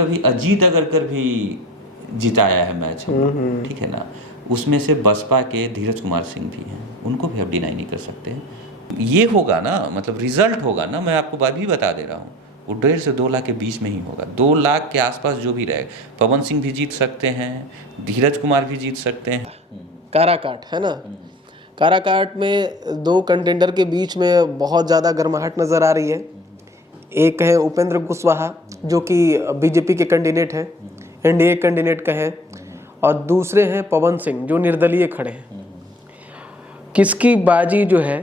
कभी अजीत अगरकर भी जिताया है मैच हमको, ठीक है ना। उसमें से बसपा के धीरज कुमार सिंह भी हैं, उनको भी आप डिनाई नहीं कर सकते। ये होगा ना, मतलब रिजल्ट होगा ना, मैं आपको बात भी बता दे रहा हूँ, वो 1.5 से 2 लाख के बीच में ही होगा। 2 लाख के आसपास जो भी रहेगा, पवन सिंह भी जीत सकते हैं, धीरज कुमार भी जीत सकते हैं। काराकाट है ना, काराकाट में 2 कंटेंडर के बीच में बहुत ज़्यादा गर्माहट नज़र आ रही है। एक है उपेंद्र कुशवाहा जो कि बीजेपी के कैंडिडेट हैं, एनडीए कैंडिडेट का है, और दूसरे हैं पवन सिंह जो निर्दलीय खड़े हैं। किसकी बाजी जो है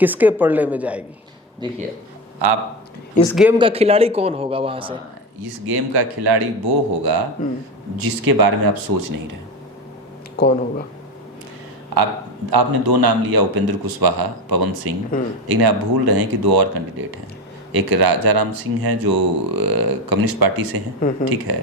किसके पलड़े में जाएगी? देखिए, आप इस गेम का खिलाड़ी कौन होगा वहां से? इस गेम का खिलाड़ी वो होगा जिसके बारे में आप सोच नहीं रहे। कौन होगा? आपने 2 नाम लिया, उपेंद्र कुशवाहा, पवन सिंह, लेकिन आप भूल रहे हैं कि 2 और कैंडिडेट हैं। एक राजाराम सिंह हैं जो कम्युनिस्ट पार्टी से हैं, ठीक है।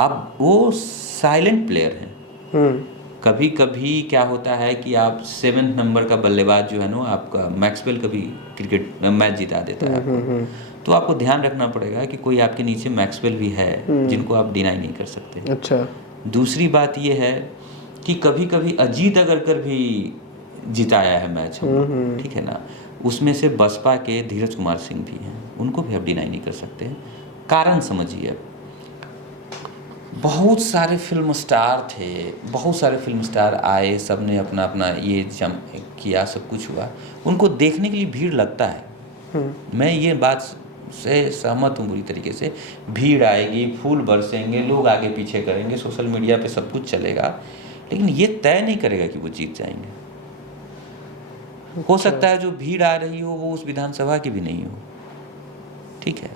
अब वो साइलेंट प्लेयर हैं। कभी कभी क्या होता है कि आप 7 नंबर का बल्लेबाज जो है ना, आपका मैक्सवेल कभी क्रिकेट मैच जिता देता है आपको। तो आपको ध्यान रखना पड़ेगा कि कोई आपके नीचे मैक्सवेल भी है जिनको आप डिनाई नहीं कर सकते। अच्छा। दूसरी बात ये है कि कभी कभी अजीत अगरकर भी जिताया है मैच हमको, ठीक है ना। उसमें से बसपा के धीरज कुमार सिंह भी हैं, उनको भी आप डिनाई नहीं कर सकते। कारण समझिए, बहुत सारे फिल्म स्टार थे, बहुत सारे फिल्म स्टार आए, सब ने अपना अपना ये किया, सब कुछ हुआ, उनको देखने के लिए भीड़ लगता है। मैं ये बात से सहमत हूँ पूरी तरीके से। भीड़ आएगी, फूल बरसेंगे, लोग आगे पीछे करेंगे, सोशल मीडिया पे सब कुछ चलेगा, लेकिन ये तय नहीं करेगा कि वो जीत जाएंगे। हो सकता है जो भीड़ आ रही हो वो उस विधानसभा की भी नहीं हो, ठीक है,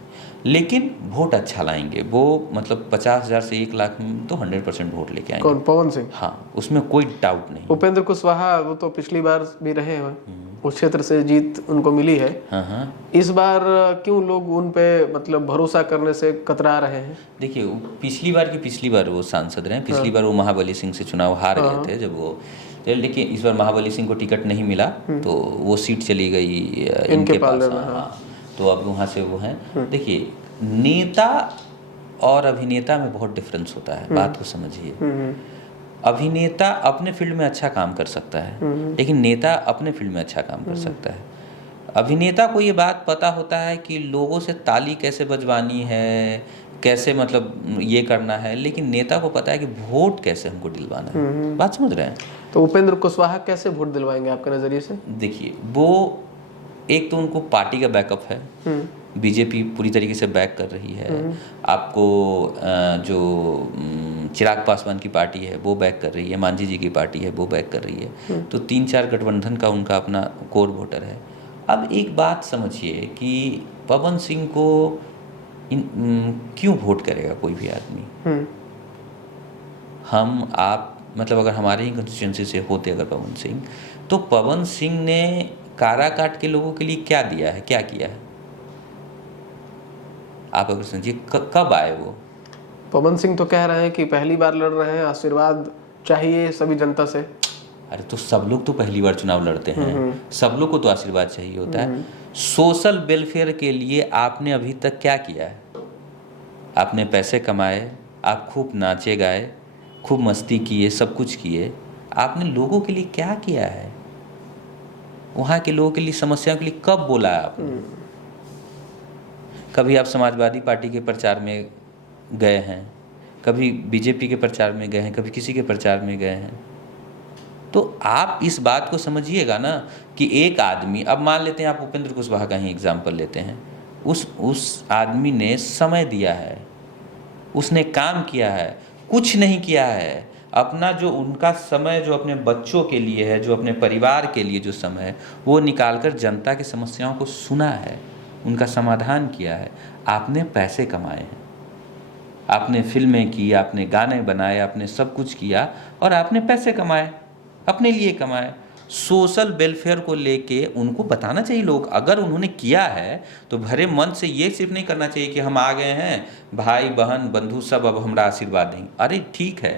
लेकिन वोट अच्छा लाएंगे वो। मतलब 50,000 से 1 लाख में तो 100% वोट लेके आएंगे। कौन? पवन सिंह? हाँ, उसमें कोई डाउट नहीं। उपेंद्र कुशवाहा वो तो पिछली बार भी रहे हैं, उस क्षेत्र से जीत उनको मिली है। हाँ। इस बार क्यों लोग उन पे मतलब भरोसा करने से कतरा रहे हैं? देखिए, पिछली बार वो सांसद रहे, पिछली बार वो महाबली सिंह से चुनाव हार गए थे जब वो, लेकिन इस बार महाबली सिंह को टिकट नहीं मिला तो वो सीट चली गई इनके पास। हाँ, तो अब वहाँ से वो हैं। देखिए, नेता और अभिनेता में बहुत डिफरेंस होता है, बात को समझिए। अभिनेता अपने फील्ड में अच्छा काम कर सकता है, लेकिन नेता अपने फील्ड में अच्छा काम कर सकता है। अभिनेता को ये बात पता होता है कि लोगों से ताली कैसे बजवानी है, कैसे मतलब ये करना है, लेकिन नेता को पता है कि वोट कैसे हमको दिलवाना है। बात समझ रहे हैं? तो उपेंद्र कुशवाहा कैसे वोट दिलवाएंगे आपके नज़रिए से? देखिए, वो एक तो उनको पार्टी का बैकअप है, बीजेपी पूरी तरीके से बैक कर रही है। आपको जो चिराग पासवान की पार्टी है वो बैक कर रही है, मांझी जी की पार्टी है वो बैक कर रही है। तो 3-4 गठबंधन का उनका अपना कोर वोटर है। अब एक बात समझिए कि पवन सिंह को क्यों वोट करेगा कोई भी आदमी? हम आप मतलब अगर हमारे ही कंस्टिट्यूंसी से होते अगर पवन सिंह, तो पवन सिंह ने काराकाट के लोगों के लिए क्या दिया है, क्या किया है? आप अगर समझिए, कब आए वो? पवन सिंह तो कह रहे हैं कि पहली बार लड़ रहे हैं, आशीर्वाद चाहिए सभी जनता से। अरे तो सब लोग तो पहली बार चुनाव लड़ते हैं, सब लोग को तो आशीर्वाद चाहिए होता है। सोशल वेलफेयर के लिए आपने अभी तक क्या किया है? आपने पैसे कमाए, आप खूब नाचे गाए, खूब मस्ती किए, सब कुछ किए, आपने लोगों के लिए क्या किया है? वहाँ के लोगों के लिए, समस्याओं के लिए कब बोला है आपने? कभी आप समाजवादी पार्टी के प्रचार में गए हैं, कभी बीजेपी के प्रचार में गए हैं, कभी किसी के प्रचार में गए हैं? तो आप इस बात को समझिएगा ना कि एक आदमी, अब मान लेते हैं आप उपेंद्र कुशवाहा का ही एग्जाम्पल लेते हैं, उस आदमी ने समय दिया है, उसने काम किया है, कुछ नहीं किया है। अपना जो उनका समय जो अपने बच्चों के लिए है, जो अपने परिवार के लिए जो समय है, वो निकालकर जनता की समस्याओं को सुना है, उनका समाधान किया है। आपने पैसे कमाए हैं, आपने फिल्में की, आपने गाने बनाए, आपने सब कुछ किया और आपने पैसे कमाए, अपने लिए कमाए। सोशल वेलफेयर को लेके उनको बताना चाहिए लोग, अगर उन्होंने किया है तो भरे मन से ये सिर्फ नहीं करना चाहिए कि हम आ गए हैं, भाई बहन बंधु सब अब हमरा आशीर्वाद देंगे। अरे ठीक है,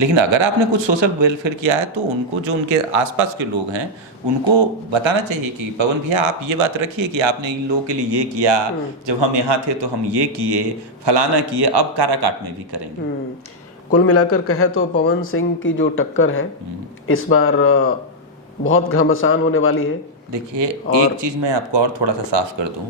लेकिन अगर आपने कुछ सोशल वेलफेयर किया है तो उनको, जो उनके आसपास के लोग हैं, उनको बताना चाहिए कि पवन भैया आप ये बात रखिए कि आपने इन लोगों के लिए ये किया, जब हम यहाँ थे तो हम ये किए, फलाना किए, अब काराकाट में भी करेंगे। कुल मिलाकर कहे तो पवन सिंह की जो टक्कर है इस बार बहुत घमासान होने वाली है। देखिए एक चीज़ मैं आपको और थोड़ा सा साफ कर दूं,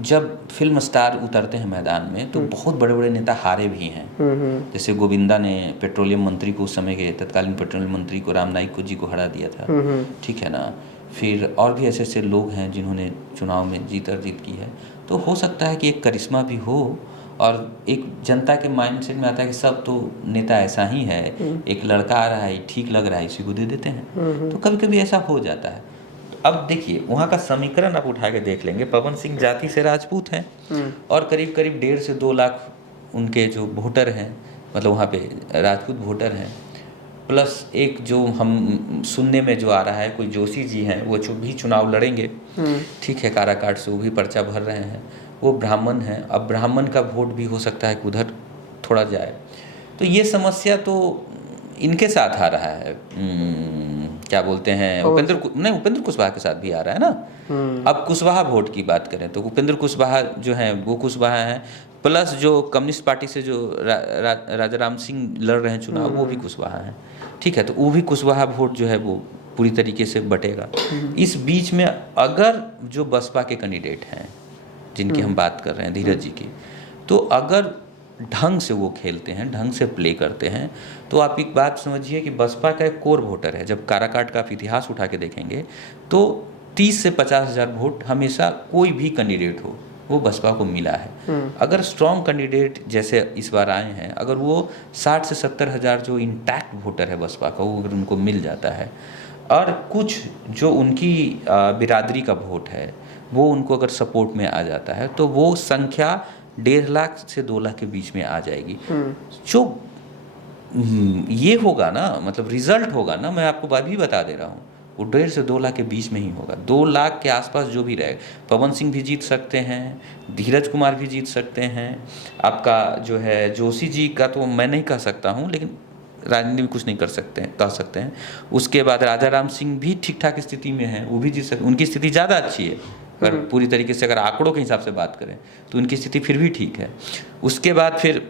जब फिल्म स्टार उतरते हैं मैदान में तो बहुत बड़े बड़े नेता हारे भी हैं। जैसे गोविंदा ने पेट्रोलियम मंत्री को, उस समय के तत्कालीन पेट्रोलियम मंत्री को, राम नाईक को जी को हरा दिया था, ठीक है ना। फिर और भी ऐसे ऐसे लोग हैं जिन्होंने चुनाव में जीत की है। तो हो सकता है कि एक करिश्मा भी हो और एक जनता के माइंडसेट में आता है कि सब तो नेता ऐसा ही है, एक लड़का आ रहा है, ठीक लग रहा है, इसी को दे देते हैं। तो कभी कभी ऐसा हो जाता है। अब देखिए वहाँ का समीकरण आप उठा के देख लेंगे, पवन सिंह जाति से राजपूत हैं और करीब करीब 1.5 से 2 लाख उनके जो वोटर हैं, मतलब वहाँ पे राजपूत वोटर हैं, प्लस एक जो हम सुनने में जो आ रहा है कोई जोशी जी हैं, वो जो भी चुनाव लड़ेंगे, ठीक है, काराकाट से वो भी पर्चा भर रहे हैं, वो ब्राह्मण हैं। अब ब्राह्मण का वोट भी हो सकता है कि उधर थोड़ा जाए। तो ये समस्या तो इनके साथ आ रहा है, क्या बोलते हैं, उपेंद्र कुशवाहा के साथ भी आ रहा है ना। अब कुशवाहा वोट की बात करें तो उपेंद्र कुशवाहा जो हैं वो कुशवाहा हैं, प्लस जो कम्युनिस्ट पार्टी से जो राजाराम सिंह लड़ रहे हैं चुनाव, वो भी कुशवाहा हैं, ठीक है। तो वो भी कुशवाहा वोट जो है वो पूरी तरीके से बटेगा। इस बीच में अगर जो बसपा के कैंडिडेट हैं जिनकी हम बात कर रहे हैं, धीरज जी की, तो अगर ढंग से वो खेलते हैं, ढंग से प्ले करते हैं, तो आप एक बात समझिए कि बसपा का एक कोर वोटर है। जब काराकाट का आप इतिहास उठा के देखेंगे तो 30 से 50 हज़ार वोट हमेशा कोई भी कैंडिडेट हो वो बसपा को मिला है। अगर स्ट्रॉन्ग कैंडिडेट जैसे इस बार आए हैं, अगर वो 60 से 70 हज़ार जो इंटैक्ट वोटर है बसपा का, वो अगर उनको मिल जाता है और कुछ जो उनकी बिरादरी का वोट है वो उनको अगर सपोर्ट में आ जाता है, तो वो संख्या 1.5 लाख से 2 लाख के बीच में आ जाएगी। जो ये होगा ना, मतलब रिजल्ट होगा ना, मैं आपको बात भी बता दे रहा हूँ, वो 1.5 से 2 लाख के बीच में ही होगा। 2 लाख के आसपास जो भी रहेगा, पवन सिंह भी जीत सकते हैं, धीरज कुमार भी जीत सकते हैं, आपका जो है जोशी जी का तो मैं नहीं कह सकता हूँ, लेकिन राजनीति में कुछ नहीं कह सकते हैं। उसके बाद राजाराम सिंह भी ठीक ठाक स्थिति में है, वो भी जीत सकते, उनकी स्थिति ज़्यादा अच्छी है। अगर पूरी तरीके से अगर आंकड़ों के हिसाब से बात करें तो उनकी स्थिति फिर भी ठीक है। उसके बाद फिर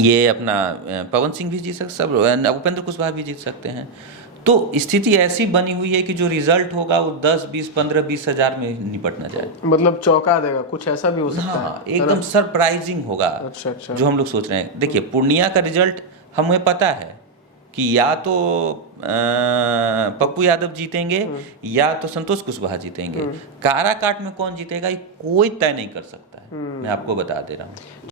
ये अपना पवन सिंह भी जीत सकते, सब उपेंद्र कुशवाहा भी जीत सकते हैं। तो स्थिति ऐसी बनी हुई है कि जो रिजल्ट होगा वो 10, 20, 15, 20 हज़ार में निपट ना जाए, मतलब चौंका देगा, कुछ ऐसा भी हो सकता है, एकदम सरप्राइजिंग होगा। अच्छा। जो हम लोग सोच रहे हैं, देखिए पूर्णिया का रिजल्ट हमें पता है कि या तो पप्पू यादव जीतेंगे या तो संतोष कुशवाहा जीतेंगे। काराकाट में कौन जीतेगा ये कोई तय नहीं कर सकता है, मैं आपको बता दे रहा हूँ।